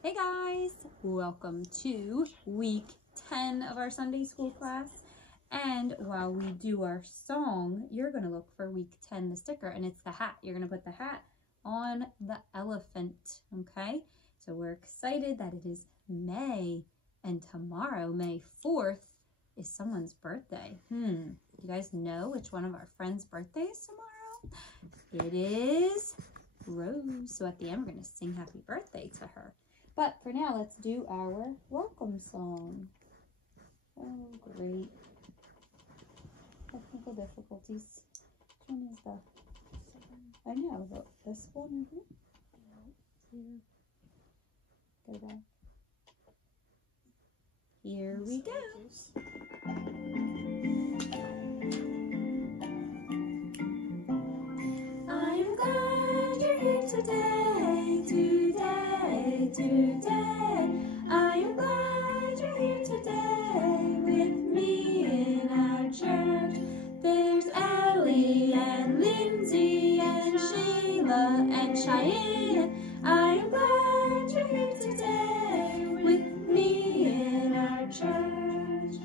Hey guys, welcome to week 10 of our Sunday school class. And while we do our song, you're going to look for week 10, the sticker, and it's the hat. You're going to put the hat on the elephant, okay? So we're excited that it is May, and tomorrow, May 4th, is someone's birthday. You guys know which one of our friends' birthday is tomorrow? It is Rose. So at the end, we're going to sing happy birthday to her. But for now, let's do our welcome song. Oh, great. Technical difficulties. Which one is the... I know, this one, Go back. Here we go. I'm glad you're here today, today. I am glad you're here today with me in our church. There's Ellie and Lindsay and Sheila and Cheyenne. I am glad you're here today with me in our church.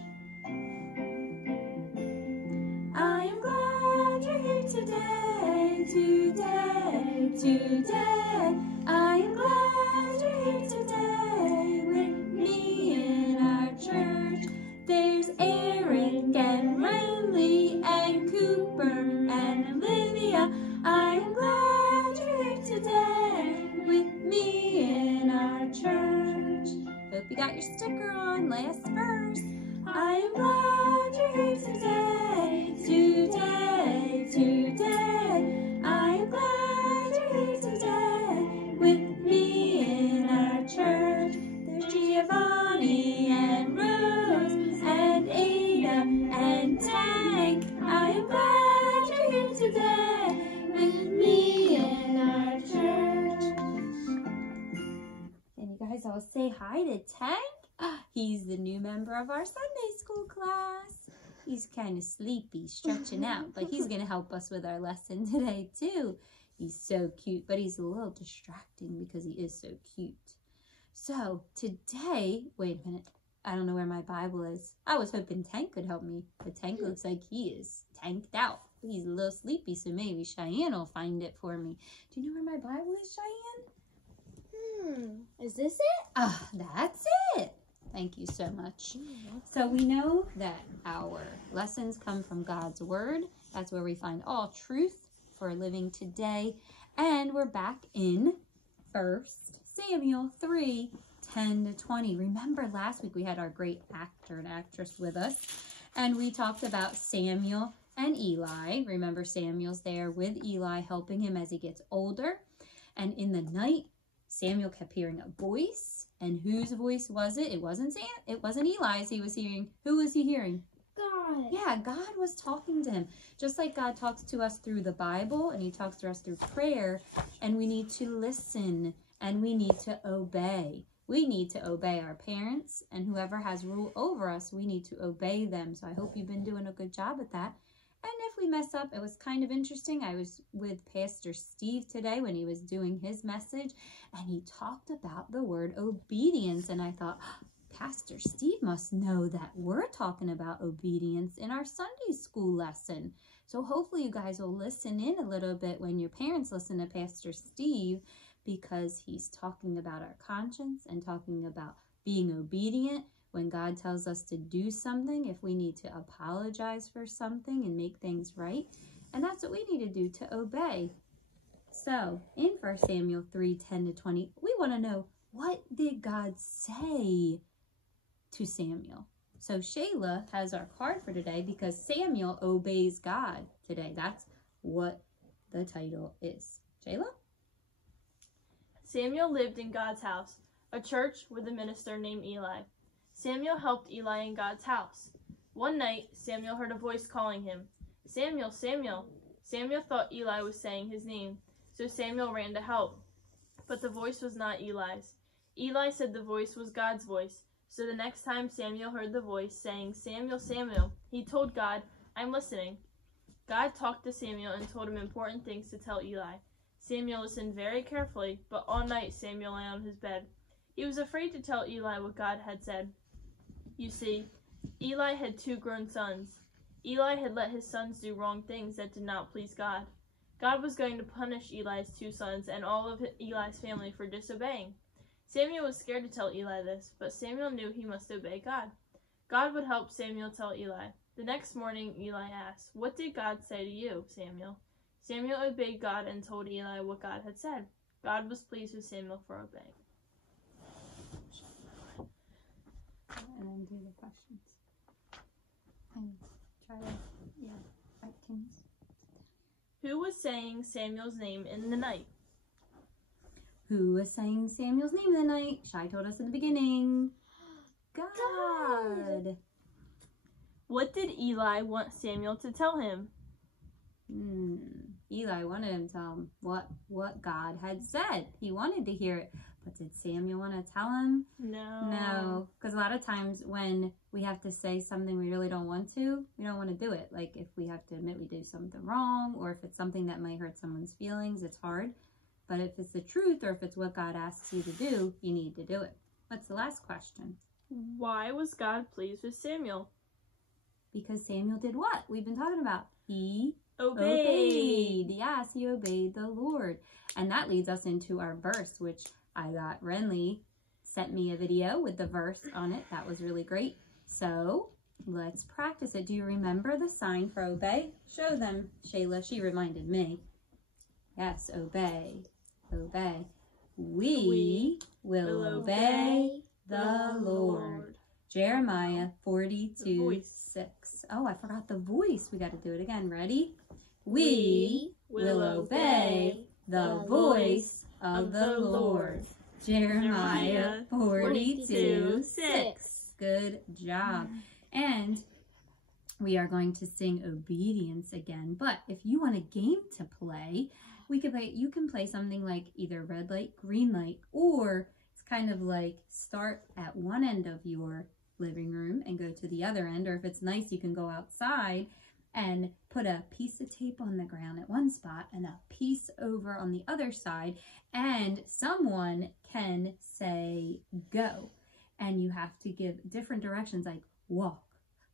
I am glad you're here today, today. I am glad you're here today with me in our church. There's Eric and Renly and Cooper and Olivia. I am glad you're here today with me in our church. Hope you got your sticker on. Last verse. I am glad you're here today, today. I am glad you're here today with me in our church. There's Giovanni and Rose and Ada and Tank. I am glad you're here today with me in our church. And you guys all say hi to Tank. He's the new member of our Sunday school class. He's kind of sleepy, stretching out, but he's going to help us with our lesson today too. He's so cute, but he's a little distracting because he is so cute. So today, wait a minute, I don't know where my Bible is. I was hoping Tank could help me, but Tank looks like he is tanked out. He's a little sleepy, so maybe Cheyenne will find it for me. Do you know where my Bible is, Cheyenne? Is this it? That's it. Thank you so much. So we know that our lessons come from God's Word. That's where we find all truth for living today. And we're back in 1 Samuel 3, 10 to 20. Remember last week we had our great actor and actress with us. And we talked about Samuel and Eli. Remember Samuel's there with Eli helping him as he gets older. And in the night, Samuel kept hearing a voice. And whose voice was it? It wasn't Eli's he was hearing. Who was he hearing? God. Yeah, God was talking to him. Just like God talks to us through the Bible and he talks to us through prayer. And we need to listen and we need to obey. We need to obey our parents and whoever has rule over us, we need to obey them. So I hope you've been doing a good job at that. And if we mess up, it was kind of interesting. I was with Pastor Steve today when he was doing his message, and he talked about the word obedience. And I thought, Pastor Steve must know that we're talking about obedience in our Sunday school lesson. So hopefully you guys will listen in a little bit when your parents listen to Pastor Steve, because he's talking about our conscience and talking about being obedient. When God tells us to do something, if we need to apologize for something and make things right. And that's what we need to do, to obey. So in 1 Samuel 3, 10 to 20, we want to know, what did God say to Samuel? So Shayla has our card for today because Samuel obeys God today. That's what the title is. Shayla? Samuel lived in God's house, a church with a minister named Eli. Samuel helped Eli in God's house. One night, Samuel heard a voice calling him, "Samuel, Samuel." Samuel thought Eli was saying his name, so Samuel ran to help. But the voice was not Eli's. Eli said the voice was God's voice, so the next time Samuel heard the voice saying, "Samuel, Samuel," he told God, "I'm listening." God talked to Samuel and told him important things to tell Eli. Samuel listened very carefully, but all night Samuel lay on his bed. He was afraid to tell Eli what God had said. You see, Eli had 2 grown sons. Eli had let his sons do wrong things that did not please God. God was going to punish Eli's 2 sons and all of Eli's family for disobeying. Samuel was scared to tell Eli this, but Samuel knew he must obey God. God would help Samuel tell Eli. The next morning, Eli asked, "What did God say to you, Samuel?" Samuel obeyed God and told Eli what God had said. God was pleased with Samuel for obeying. And then do the questions. And try to, questions. Who was saying Samuel's name in the night? Who was saying Samuel's name in the night? Shai told us in the beginning. God. What did Eli want Samuel to tell him? Eli wanted him to tell him what God had said. He wanted to hear it. But did Samuel want to tell him? No. Because a lot of times when we have to say something we really don't want to, we don't want to do it. Like if we have to admit we do something wrong, or if it's something that might hurt someone's feelings, it's hard. But if it's the truth, or if it's what God asks you to do, you need to do it. What's the last question? Why was God pleased with Samuel? Because Samuel did what? We've been talking about. He obeyed. Yes, he obeyed the Lord. And that leads us into our verse, which I got Renly sent me a video with the verse on it. That was really great. So let's practice it. Do you remember the sign for obey? Show them, Shayla. She reminded me. Yes, obey. Obey. We will obey the Lord. Jeremiah 42:6. Oh, I forgot the voice. We got to do it again. Ready? We will obey the voice of the Lord. Jeremiah 42:6. Good job. And we are going to sing obedience again. But if you want a game to play, you can play something like either red light, green light, or it's kind of like start at one end of your living room and go to the other end. Or if it's nice, you can go outside and put a piece of tape on the ground at one spot and a piece over on the other side, and someone can say go, and you have to give different directions like walk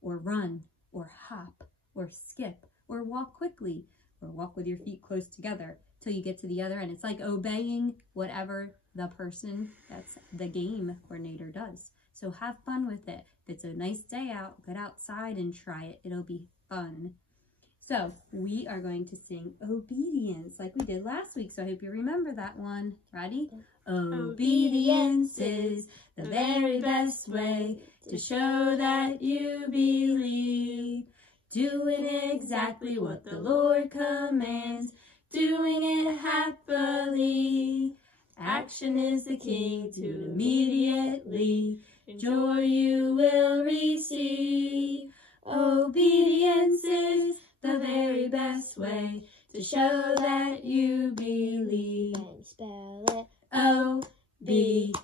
or run or hop or skip or walk quickly or walk with your feet close together till you get to the other end. It's like obeying whatever the person that's the game coordinator does. So have fun with it. If it's a nice day out, get outside and try it. It'll be fun. So we are going to sing obedience like we did last week. So I hope you remember that one. Ready? Obedience is the very best way to show that you believe. Doing exactly what the Lord commands, doing it happily. Action is the key to immediately joy you will receive. Obedience is the very best way to show that you believe. And spell it O-B-E-D-I-E-N-C-E.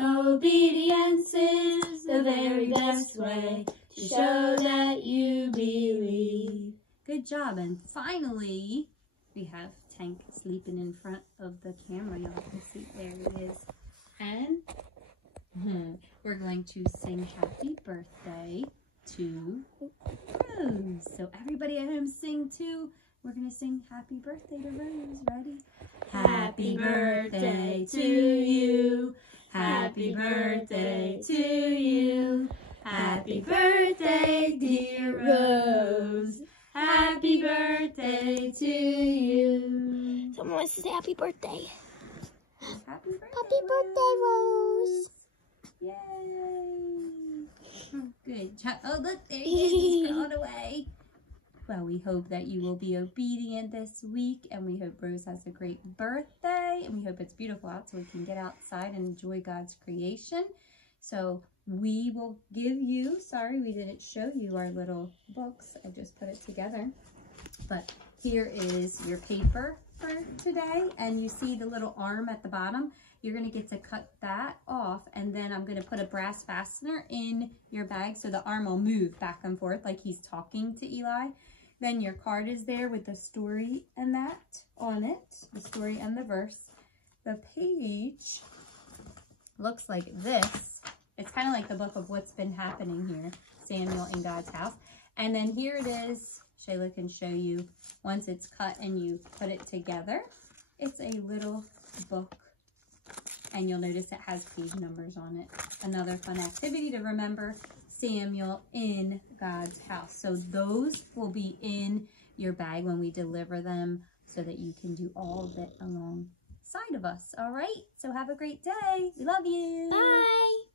Obedience is the very best way to show that you believe. Good job. And finally, we have Tank sleeping in front of the camera. Y'all can see, there he is. And we're going to sing happy birthday to Rose. So everybody at home sing too. We're going to sing happy birthday to Rose. Ready? Happy birthday to you. Happy birthday to you. Happy birthday, dear Rose. Happy birthday to you. Someone wants to say happy birthday. Happy birthday, Happy birthday, Rose. Yay. Good job. Oh, look, there he is. He's crawled away. Well, we hope that you will be obedient this week, and we hope Rose has a great birthday, and we hope it's beautiful out so we can get outside and enjoy God's creation. So we will give you, sorry we didn't show you our little books. I just put it together. But here is your paper for today, and you see the little arm at the bottom. You're going to get to cut that off, and then I'm going to put a brass fastener in your bag so the arm will move back and forth like he's talking to Eli. Then your card is there with the story and that on on it, the story and the verse. The page looks like this. It's kind of like the book of what's been happening here, Samuel in God's house. And then here it is. Shayla can show you once it's cut and you put it together. It's a little book, and you'll notice it has page numbers on it. Another fun activity to remember Samuel in God's house. So those will be in your bag when we deliver them so that you can do all of it alongside of us. All right, so have a great day. We love you. Bye.